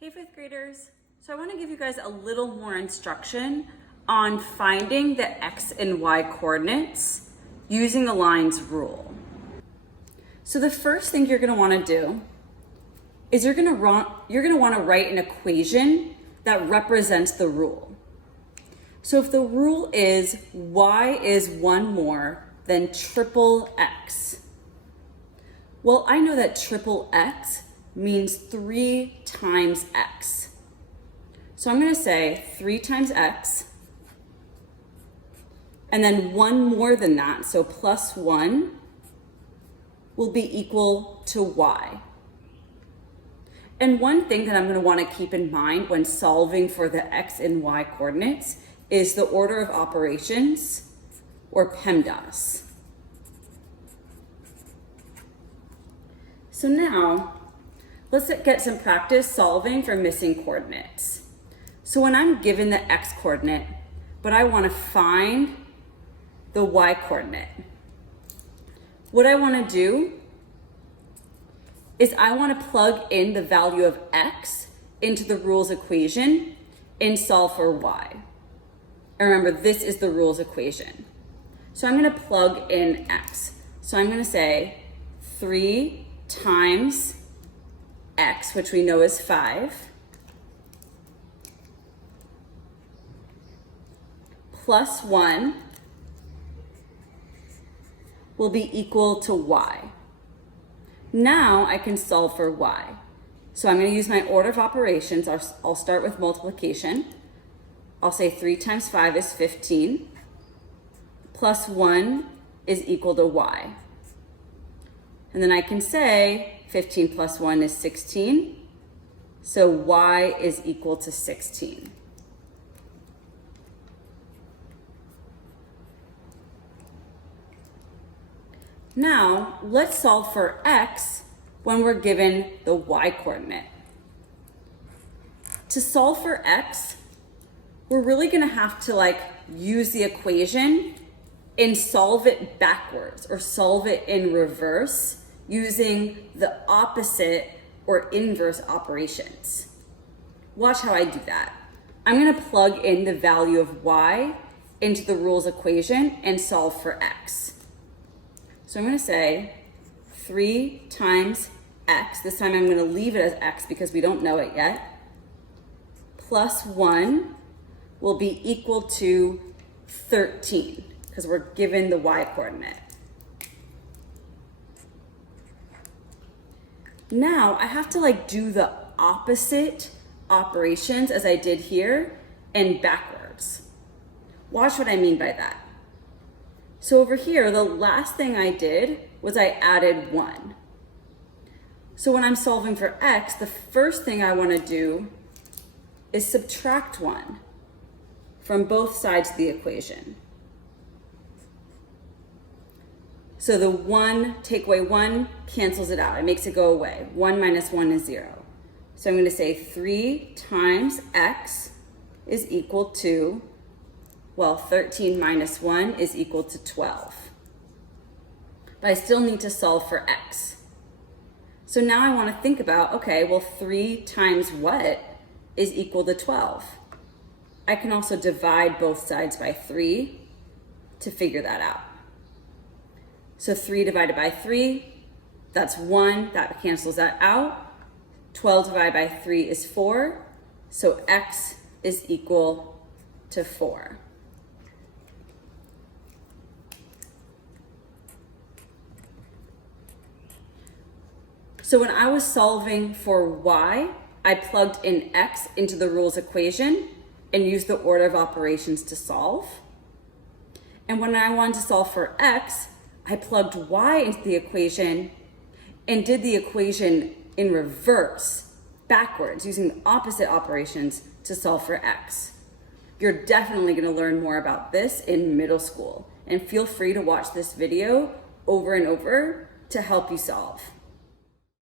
Hey fifth graders, so I want to give you guys a little more instruction on finding the x and y coordinates using the lines rule. So the first thing you're going to want to do is you're going to want to write an equation that represents the rule. So if the rule is y is 1 more than triple x, well, I know that triple x means 3 times x. So I'm going to say 3 times x, and then 1 more than that, so plus 1, will be equal to y. And one thing that I'm going to want to keep in mind when solving for the x and y coordinates is the order of operations, or PEMDAS. So now, let's get some practice solving for missing coordinates. So when I'm given the x coordinate, but I want to find the y coordinate, what I want to do is I want to plug in the value of x into the rules equation and solve for y. And remember, this is the rules equation. So I'm going to plug in x. So I'm going to say 3 times x, which we know is 5, plus 1 will be equal to y. Now I can solve for y. So I'm going to use my order of operations. I'll start with multiplication. I'll say 3 times 5 is 15, plus 1 is equal to y. And then I can say 15 plus 1 is 16, so y is equal to 16. Now, let's solve for x when we're given the y coordinate. To solve for x, we're really going to have to use the equation and solve it backwards or solve it in reverse using the opposite or inverse operations. Watch how I do that. I'm going to plug in the value of y into the rules equation and solve for x. So I'm going to say 3 times x, this time I'm going to leave it as x because we don't know it yet, plus 1 will be equal to 13 because we're given the y coordinate. Now I have to do the opposite operations as I did here and backwards. Watch what I mean by that. So over here, the last thing I did was I added 1. So when I'm solving for x, the first thing I want to do is subtract 1 from both sides of the equation. So the 1, take away 1, cancels it out. It makes it go away. 1 minus 1 is 0. So I'm going to say 3 times x is equal to, 13 minus 1 is equal to 12. But I still need to solve for x. So now I want to think about, 3 times what is equal to 12? I can also divide both sides by 3 to figure that out. So 3 divided by 3, that's 1, that cancels that out. 12 divided by 3 is 4, so x is equal to 4. So when I was solving for y, I plugged in x into the rules equation and used the order of operations to solve. And when I wanted to solve for x, I plugged y into the equation and did the equation in reverse, backwards, using the opposite operations to solve for x. You're definitely going to learn more about this in middle school, and feel free to watch this video over and over to help you solve.